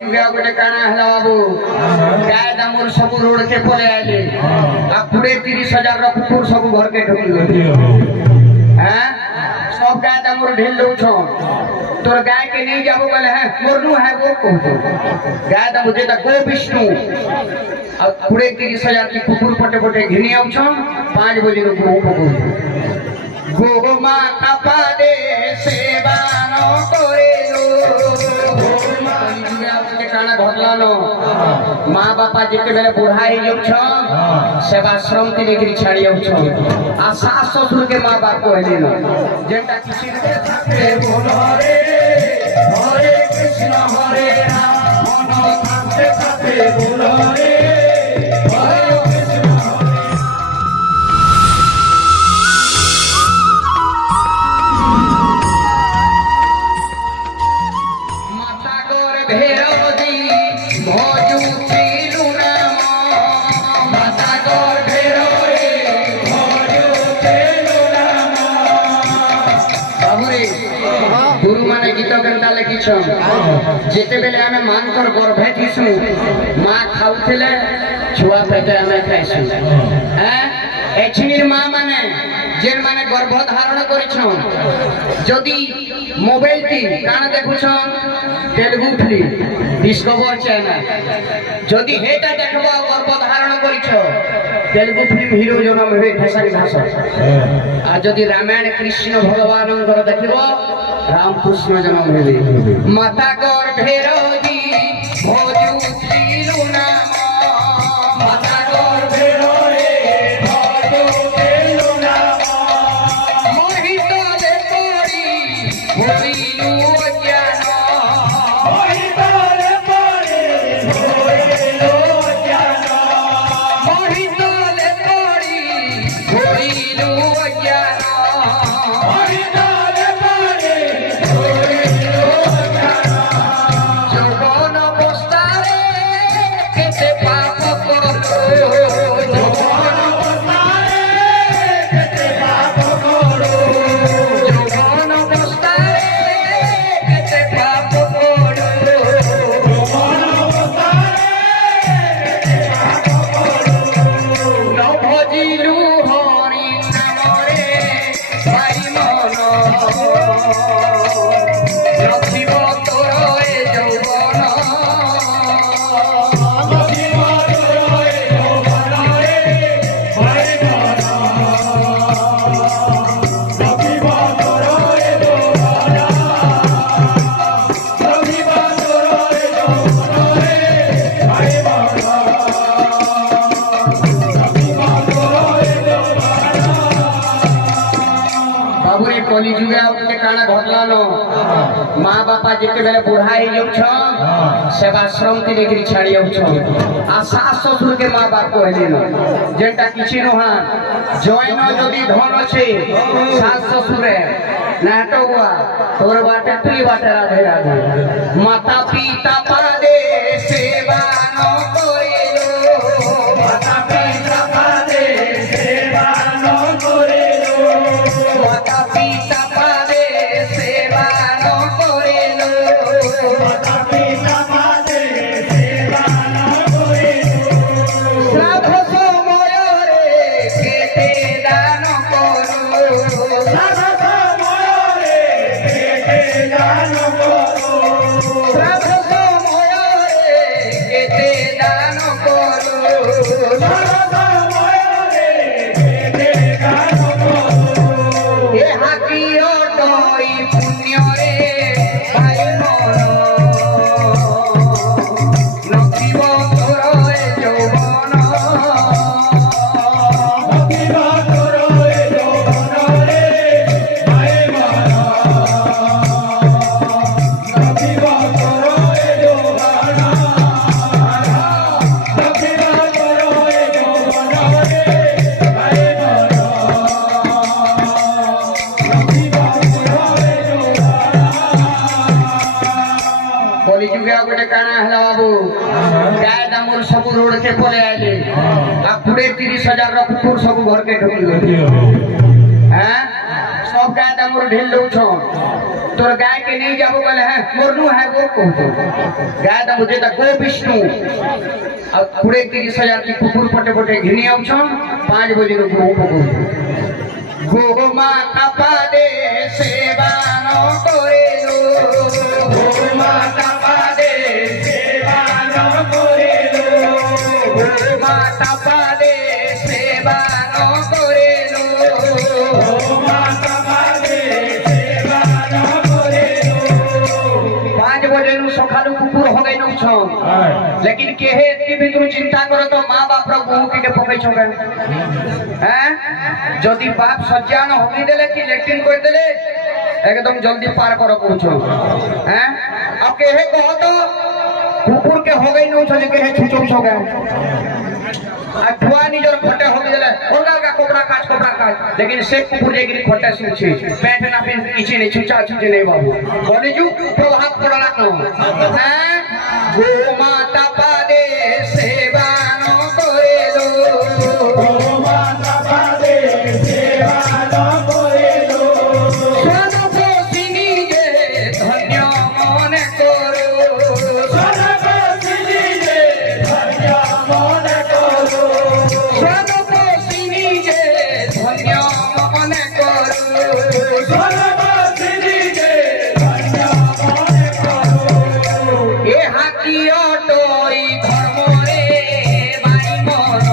गोटे काना है बाबू गाय दामर सब रोड के पले आइले आ पूरे 30,000 रो कुकुर सब घर के ढुकी हैं सब गाय दामर ढेल लो छो तोर गाय के नहीं जाबो गले है मोरनु है वो कहतो गाय दामर जेता गो विष्णु आ पूरे 30,000 की कुकुर पटे पटे घिनी आउ छो 5 बजे रो गो पको गो माता पादे सेवा नो करे काना घटलानो माँ बापा जिते बेले बुढ़ाई जाऊ छ सेवाश्रम के लेकर छाड़ी जाऊ छ आ सास ससुर के माँ बाप को हेले न जेटा किसी के साथे बोलो रे हरे कृष्ण हरे राम मन साथे साथे बोलो रे हरे कृष्ण माता गोर भेरो गुरु माने गीत गंदा लिखी जेते बेले आमे मानकर गर्भे थीसु माँ खाउथिले छुआ पेटे आमे खाइसु हैं एछिनिर माँ माने जेन माने गर्भ धारण करिछन जदी मोबाइल ती काना देखुछन तेलुगु फिल्म डिस्कवर चैनल जदी हेटा देखबो गर्भ धारण करिछ तेलुगु फिल्म हीरो जन्म हेबे खेसारी भाषा आ जदी रामायण कृष्ण भगवानंकर देखिबो राम कृष्ण जन्म हेबे माता गर्भेर दी भोजु श्रीलु नाम माता गर्भेर रे भोजु श्रीलु नाम मोहित ले पड़ी भोलिलु ज्ञान मोहित ले पड़ी भोलिलु ज्ञान मोहित ले पड़ी भोलिलु ज्ञान मोहित ले पड़ी काना घटलानो माँ बापा जिते बेले बुढ़ाई जाऊ छ सेवाश्रम के लेकर छाड़ी जाऊ छ आ सास ससुर के माँ बाप को हेले न जेटा किछि नहा जॉइन जदी धन अछि सास ससुरे नाटो हुआ तोर बाटे तुई बाटे राधे राधे माता पिता पादे सेवा न करेलो माता पिता पादे सेवा न करेलो माता पिता गोटे काना है बाबू गाय दामर सब रोड के पले आइले आ पूरे 30,000 रो कुकुर सब घर के ढुकी हैं सब गाय दामर ढेल लो छो तोर गाय के नहीं जाबो कहले हैं मोरनू है वो कहतो गाय दा मुझे ता गो विष्णु अब पूरे 30,000 की कुकुर पटे पटे घिनी आउ छ 5 बजे रो गो गो माता पादे सेवा न करे लो गो माता पादे सेवा न करे लो गो माता पादे सेवा न करे लो गो माता पादे सेवा न करे लो 5 बजे नु सखालु कुकुर हो गई नु छ लेकिन केहे की भी तू चिंता करो तो मां बाप रो गहू के पकै छ हैं যদি বাপ সজ্জান হবি দেলে কি লেট্রিন করে দেলে একদম জলদি পার করো পৌঁছো হ্যাঁ अब केहे कहो तो कुकुर के हो गई नो छ जे केहे छुचो छ गए अठवा निजर खटे हो देले ओला का कोबरा काट लेकिन से कुकुर जे गिरी खटे सुछि बैठ ना पे किछि नहीं छुचा छुचे नहीं बाबू बोले जू प्रभाव पड़ला न हैं गो माता पादे सेवा न करे लो गो माता पादे सेवा न करे लो सनपोषिनी जे धन्य मन करो सनपोषिनी जे धन्य मन करो सनपोषिनी जे धन्य मन करो सनपोषिनी जे धन्य मन करो ए हाथी अटोई धर्म रे बाई मन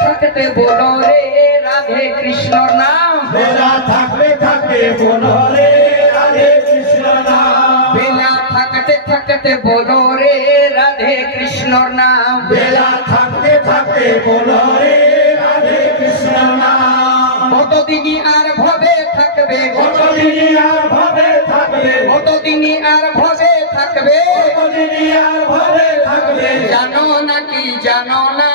थकते बोलो रे राधे कृष्ण नाम बेला थकते बोलो रे राधे कृष्ण नाम बेला थकते बोलो रे राधे कृष्ण नाम बेला थकते बोलो रे राधे कृष्ण नाम কতদিনই আর ভবে থাকবে কতদিনই আর ভবে থাকবে কতদিনই আর ভবে থাকবে কতদিনই আর ভবে থাকবে জানো না কি জানো না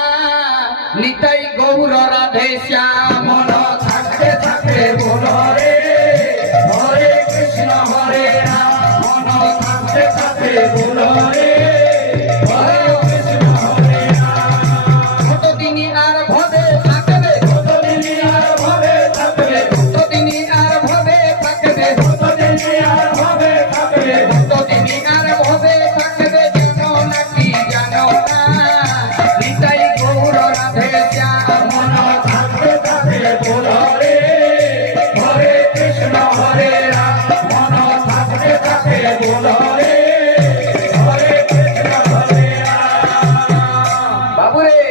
নিতাই গৌর রাধে শ্যাম মন থাকতে থাকতে বলো রে হরে কৃষ্ণ হরে রাম মন থাকতে থাকতে বলো রে হরে কৃষ্ণ হরে রাম কতদিনই আর ভবে থাকবে কতদিনই আর ভবে থাকবে কতদিনই আর ভবে থাকবে কতদিনই আর ভবে থাকবে কতদিনই আর ভবে থাকবে জানো না কি জানো না নিতাই গৌর রাধে শ্যাম মন থাকতে থাকতে বলো রে হরে কৃষ্ণ হরে রাম মন থাকতে থাকতে বলো রে হরে কৃষ্ণ হরে রাম বাবু রে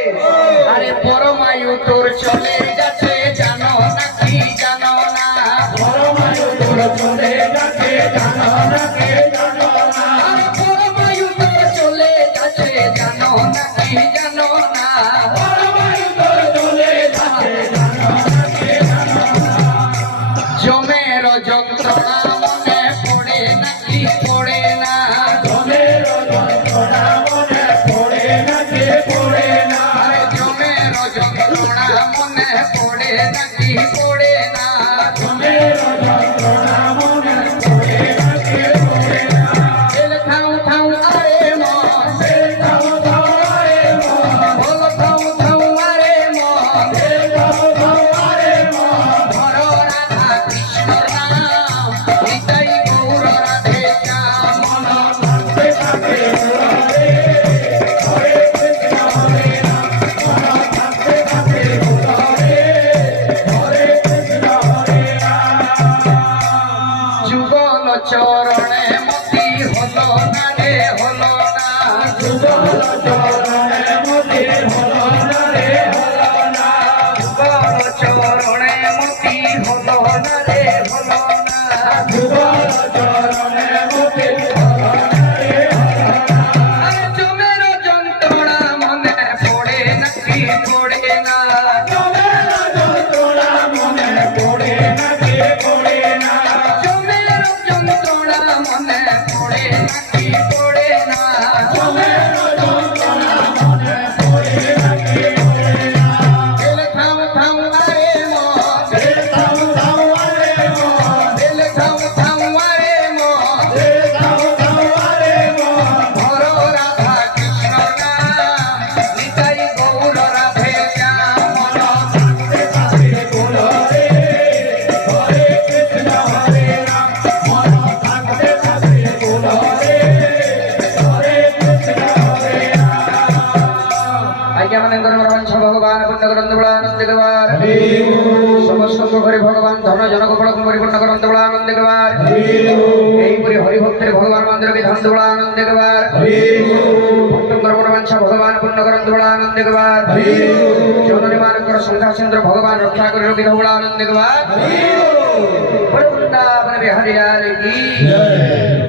আরে পরমায়ু তোর চলে যাচ্ছে জানো না কি জানো না পরমায়ু তোর চলে যাচ্ছে জানো না কি জানো না আরে পরমায়ু তোর চলে যাচ্ছে জানো না কি জানো না পরমায়ু তোর চলে যাচ্ছে জানো না কি জানো না জমের যন্ত্রণা মনে পড়ে না কি পড়ে না জমের যন্ত্রণা মনে পড়ে না কি পড়ে না আরে জমের যন্ত্রণা মনে পড়ে না কি পড়ে না জমের যন্ত্রণা মনে পড়ে না কি পড়ে না বেল থাউ থাউ আরে মন বেল থাউ থাউ আরে মন বল থাউ থাউ আরে মন বেল থাউ থাউ আরে মন ধর রাধা কৃষ্ণ নাম নিতাই গৌর রাধে শ্যাম মন থাকতে থাকতে বলো রে হরে কৃষ্ণ হরে রাম মন থাকতে থাকতে বলো রে হরে কৃষ্ণ হরে রাম যুগল চরণে মতি হলো না রে হলো না যুগল চরণে মতি হলো না রে হলো না যুগল চরণে মতি হলো না রে হলো না যুগল চরণে মতি হলো না রে হলো না আরে জমের যন্ত্রণা মনে পড়ে না কি পড়ে না জমের যন্ত্রণা মনে পড়ে না কি পড়ে না জমের যন্ত্রণা মনে করে ভগবান ধন জনক বড় পরিপূর্ণ করন্ত বড় আনন্দ দেবার এইপরি হরিভক্তের ভগবান মন্দিরকে ধান বড় আনন্দ দেবার ভক্তঙ্কর বড় বাঞ্ছা ভগবান পূর্ণ করন্ত বড় আনন্দ দেবার জননী মানকর সংঘাসেন্দ্র ভগবান রক্ষা করে রোগী বড় আনন্দ দেবার বৃন্দাবন বিহারী লাল কি